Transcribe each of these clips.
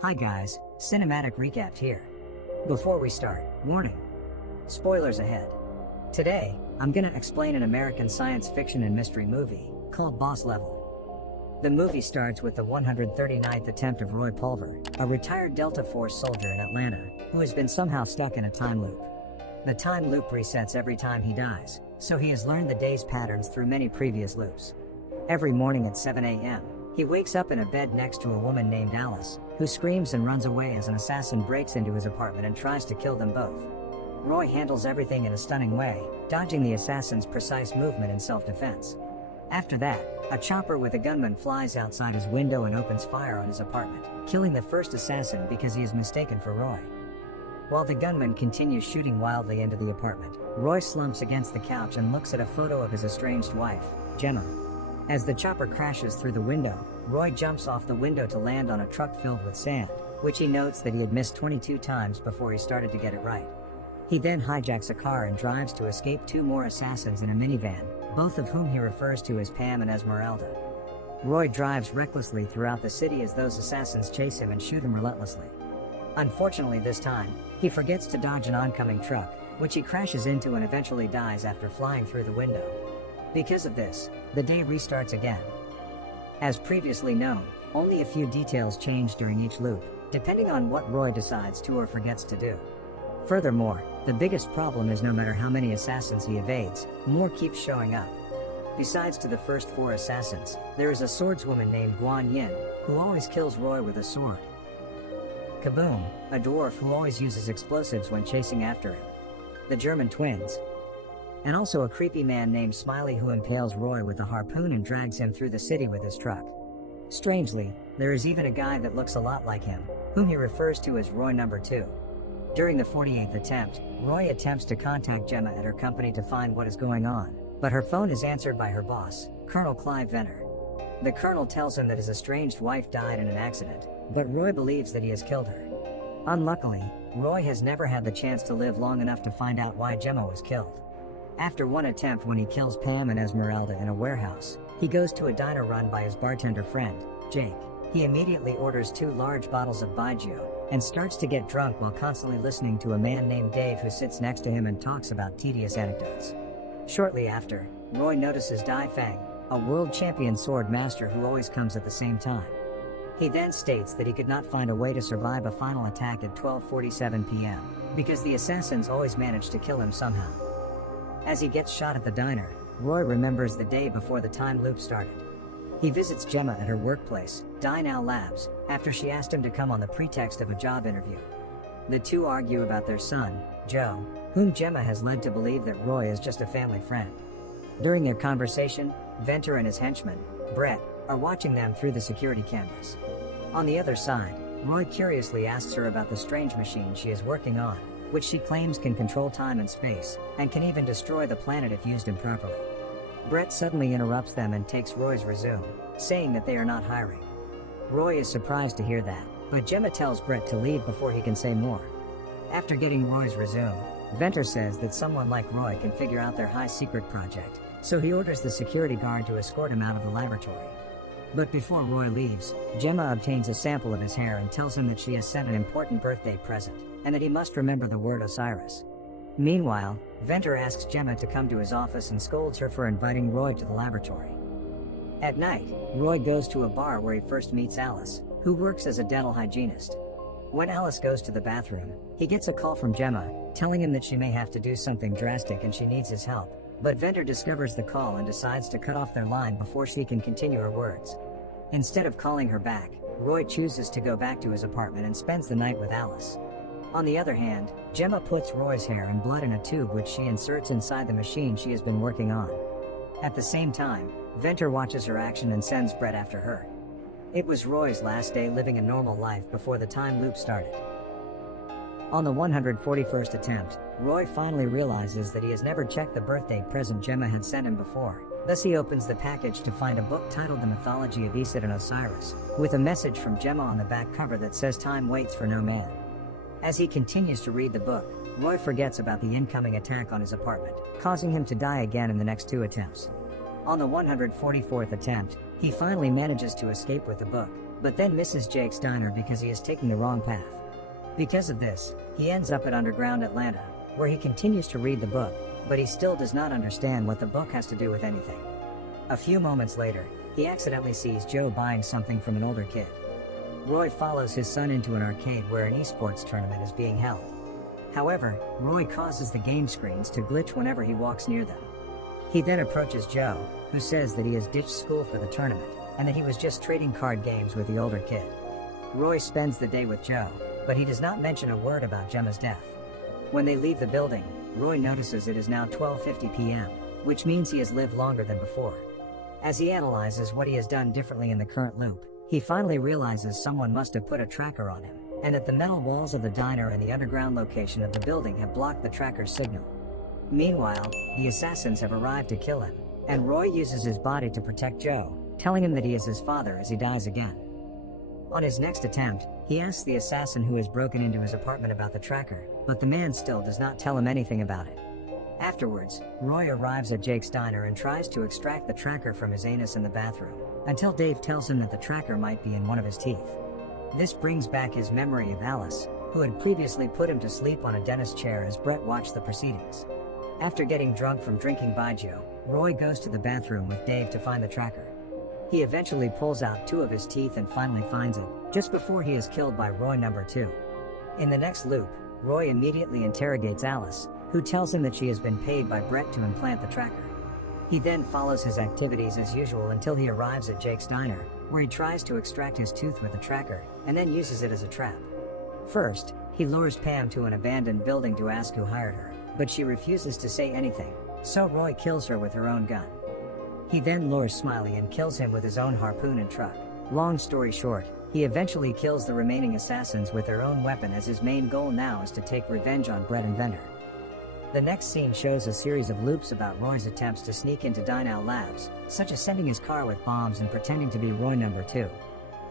Hi guys, cinematic recap here. Before we start, warning. Spoilers ahead. Today, I'm gonna explain an American science fiction and mystery movie called Boss Level. The movie starts with the 139th attempt of Roy Pulver, a retired Delta Force soldier in Atlanta, who has been somehow stuck in a time loop. The time loop resets every time he dies, so he has learned the day's patterns through many previous loops. Every morning at 7 a.m., he wakes up in a bed next to a woman named Alice, who screams and runs away as an assassin breaks into his apartment and tries to kill them both. Roy handles everything in a stunning way, dodging the assassin's precise movement in self-defense. After that, a chopper with a gunman flies outside his window and opens fire on his apartment, killing the first assassin because he is mistaken for Roy. While the gunman continues shooting wildly into the apartment, Roy slumps against the couch and looks at a photo of his estranged wife, Jemma. As the chopper crashes through the window, Roy jumps off the window to land on a truck filled with sand, which he notes that he had missed 22 times before he started to get it right. He then hijacks a car and drives to escape two more assassins in a minivan, both of whom he refers to as Pam and Esmeralda. Roy drives recklessly throughout the city as those assassins chase him and shoot him relentlessly. Unfortunately this time, he forgets to dodge an oncoming truck, which he crashes into and eventually dies after flying through the window. Because of this, the day restarts again. As previously known, only a few details change during each loop, depending on what Roy decides to or forgets to do. Furthermore, the biggest problem is no matter how many assassins he evades, more keep showing up. Besides to the first four assassins, there is a swordswoman named Guan Yin, who always kills Roy with a sword. Kaboom, a dwarf who always uses explosives when chasing after him. The German twins. And also a creepy man named Smiley who impales Roy with a harpoon and drags him through the city with his truck. Strangely, there is even a guy that looks a lot like him, whom he refers to as Roy number 2. During the 48th attempt, Roy attempts to contact Jemma at her company to find what is going on, but her phone is answered by her boss, Colonel Clive Ventor. The colonel tells him that his estranged wife died in an accident, but Roy believes that he has killed her. Unluckily, Roy has never had the chance to live long enough to find out why Jemma was killed. After one attempt when he kills Pam and Esmeralda in a warehouse, he goes to a diner run by his bartender friend, Jake. He immediately orders 2 large bottles of baijiu, and starts to get drunk while constantly listening to a man named Dave who sits next to him and talks about tedious anecdotes. Shortly after, Roy notices Dai Fang, a world champion sword master who always comes at the same time. He then states that he could not find a way to survive a final attack at 12:47 p.m., because the assassins always managed to kill him somehow. As he gets shot at the diner, Roy remembers the day before the time loop started. He visits Jemma at her workplace, Dai Now Labs, after she asked him to come on the pretext of a job interview. The two argue about their son, Joe, whom Jemma has led to believe that Roy is just a family friend. During their conversation, Ventor and his henchman, Brett, are watching them through the security cameras. On the other side, Roy curiously asks her about the strange machine she is working on, which she claims can control time and space, and can even destroy the planet if used improperly. Brett suddenly interrupts them and takes Roy's resume, saying that they are not hiring. Roy is surprised to hear that, but Jemma tells Brett to leave before he can say more. After getting Roy's resume, Ventor says that someone like Roy can figure out their high-secret project, so he orders the security guard to escort him out of the laboratory. But before Roy leaves, Jemma obtains a sample of his hair and tells him that she has sent an important birthday present, and that he must remember the word Osiris. Meanwhile, Ventor asks Jemma to come to his office and scolds her for inviting Roy to the laboratory. At night, Roy goes to a bar where he first meets Alice, who works as a dental hygienist. When Alice goes to the bathroom, he gets a call from Jemma, telling him that she may have to do something drastic and she needs his help, but Ventor discovers the call and decides to cut off their line before she can continue her words. Instead of calling her back, Roy chooses to go back to his apartment and spends the night with Alice. On the other hand, Jemma puts Roy's hair and blood in a tube which she inserts inside the machine she has been working on. At the same time, Ventor watches her action and sends Brett after her. It was Roy's last day living a normal life before the time loop started. On the 141st attempt, Roy finally realizes that he has never checked the birthday present Jemma had sent him before. Thus he opens the package to find a book titled The Mythology of Isid and Osiris, with a message from Jemma on the back cover that says time waits for no man. As he continues to read the book, Roy forgets about the incoming attack on his apartment, causing him to die again in the next 2 attempts. On the 144th attempt, he finally manages to escape with the book, but then misses Jake's diner because he is taking the wrong path. Because of this, he ends up at Underground Atlanta, where he continues to read the book, but he still does not understand what the book has to do with anything. A few moments later, he accidentally sees Joe buying something from an older kid. Roy follows his son into an arcade where an esports tournament is being held. However, Roy causes the game screens to glitch whenever he walks near them. He then approaches Joe, who says that he has ditched school for the tournament, and that he was just trading card games with the older kid. Roy spends the day with Joe, but he does not mention a word about Jemma's death. When they leave the building, Roy notices it is now 12:50 p.m., which means he has lived longer than before. As he analyzes what he has done differently in the current loop, he finally realizes someone must have put a tracker on him, and that the metal walls of the diner and the underground location of the building have blocked the tracker's signal. Meanwhile, the assassins have arrived to kill him, and Roy uses his body to protect Joe, telling him that he is his father as he dies again. On his next attempt, he asks the assassin who has broken into his apartment about the tracker, but the man still does not tell him anything about it. Afterwards, Roy arrives at Jake's diner and tries to extract the tracker from his anus in the bathroom, until Dave tells him that the tracker might be in one of his teeth. This brings back his memory of Alice, who had previously put him to sleep on a dentist chair as Brett watched the proceedings. After getting drunk from drinking by Joe, Roy goes to the bathroom with Dave to find the tracker. He eventually pulls out 2 of his teeth and finally finds it, just before he is killed by Roy number 2. In the next loop, Roy immediately interrogates Alice, who tells him that she has been paid by Brett to implant the tracker. He then follows his activities as usual until he arrives at Jake's diner, where he tries to extract his tooth with the tracker, and then uses it as a trap. First, he lures Pam to an abandoned building to ask who hired her, but she refuses to say anything, so Roy kills her with her own gun. He then lures Smiley and kills him with his own harpoon and truck. Long story short, he eventually kills the remaining assassins with their own weapon, as his main goal now is to take revenge on Brett and Ventor. The next scene shows a series of loops about Roy's attempts to sneak into Dynal Labs, such as sending his car with bombs and pretending to be Roy number 2.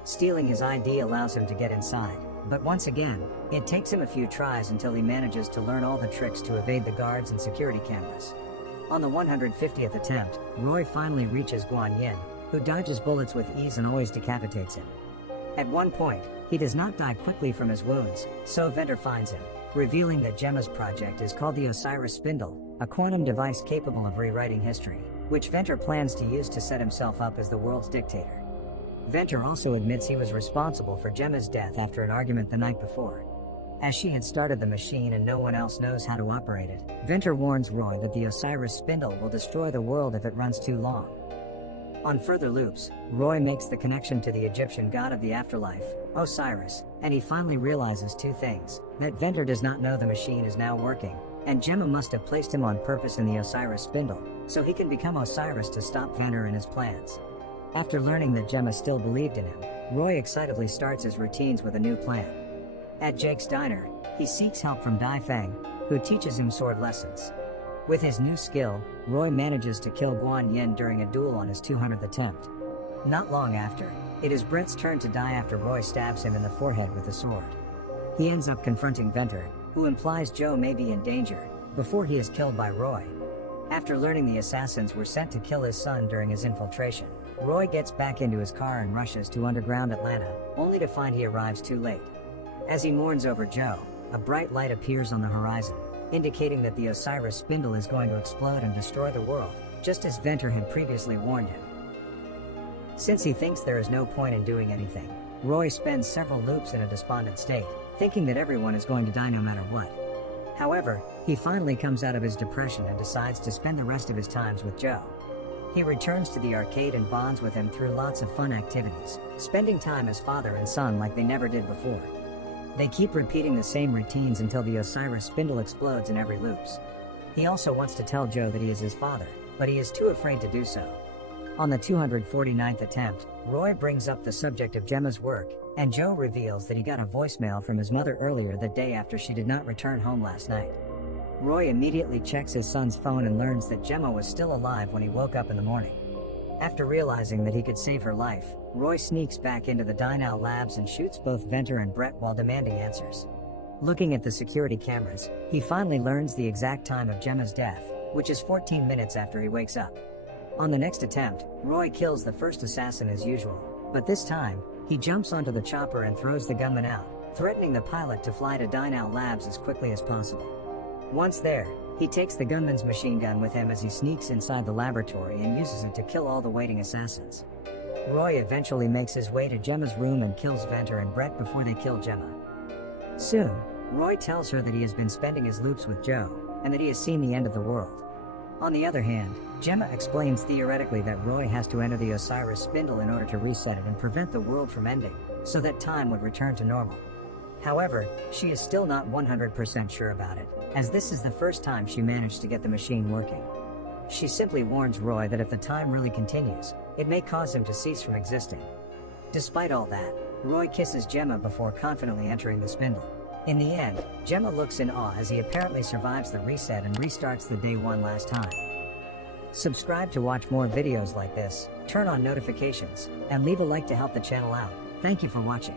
Stealing his ID allows him to get inside, but once again, it takes him a few tries until he manages to learn all the tricks to evade the guards and security cameras. On the 150th attempt, Roy finally reaches Guan Yin, who dodges bullets with ease and always decapitates him. At one point, he does not die quickly from his wounds, so Ventor finds him, revealing that Jemma's project is called the Osiris Spindle, a quantum device capable of rewriting history, which Ventor plans to use to set himself up as the world's dictator. Ventor also admits he was responsible for Jemma's death after an argument the night before. As she had started the machine and no one else knows how to operate it, Ventor warns Roy that the Osiris Spindle will destroy the world if it runs too long. On further loops, Roy makes the connection to the Egyptian god of the afterlife, Osiris, and he finally realizes 2 things: that Ventor does not know the machine is now working, and Jemma must have placed him on purpose in the Osiris Spindle, so he can become Osiris to stop Ventor and his plans. After learning that Jemma still believed in him, Roy excitedly starts his routines with a new plan. At Jake's diner, he seeks help from Dai Feng, who teaches him sword lessons. With his new skill, Roy manages to kill Guan Yin during a duel on his 200th attempt. Not long after, it is Brett's turn to die after Roy stabs him in the forehead with a sword. He ends up confronting Ventor, who implies Joe may be in danger, before he is killed by Roy. After learning the assassins were sent to kill his son during his infiltration, Roy gets back into his car and rushes to Underground Atlanta, only to find he arrives too late. As he mourns over Joe, a bright light appears on the horizon, indicating that the Osiris Spindle is going to explode and destroy the world, just as Ventor had previously warned him. Since he thinks there is no point in doing anything, Roy spends several loops in a despondent state, thinking that everyone is going to die no matter what. However, he finally comes out of his depression and decides to spend the rest of his times with Joe. He returns to the arcade and bonds with him through lots of fun activities, spending time as father and son like they never did before. They keep repeating the same routines until the Osiris Spindle explodes in every loops. He also wants to tell Joe that he is his father, but he is too afraid to do so. On the 249th attempt, Roy brings up the subject of Jemma's work, and Joe reveals that he got a voicemail from his mother earlier that day after she did not return home last night. Roy immediately checks his son's phone and learns that Jemma was still alive when he woke up in the morning. After realizing that he could save her life, Roy sneaks back into the Dynal Labs and shoots both Ventor and Brett while demanding answers. Looking at the security cameras, he finally learns the exact time of Jemma's death, which is 14 minutes after he wakes up. On the next attempt, Roy kills the first assassin as usual, but this time, He jumps onto the chopper and throws the gunman out, threatening the pilot to fly to Dynal Labs as quickly as possible. Once there, he takes the gunman's machine gun with him as he sneaks inside the laboratory and uses it to kill all the waiting assassins. Roy eventually makes his way to Jemma's room and kills Ventor and Brett before they kill Jemma. Soon, Roy tells her that he has been spending his loops with Joe, and that he has seen the end of the world. On the other hand, Jemma explains theoretically that Roy has to enter the Osiris spindle in order to reset it and prevent the world from ending, so that time would return to normal. However, she is still not 100% sure about it, as this is the first time she managed to get the machine working. She simply warns Roy that if the time really continues, it may cause him to cease from existing. Despite all that, Roy kisses Jemma before confidently entering the spindle. In the end, Jemma looks in awe as he apparently survives the reset and restarts the day one last time. Subscribe to watch more videos like this, turn on notifications, and leave a like to help the channel out. Thank you for watching.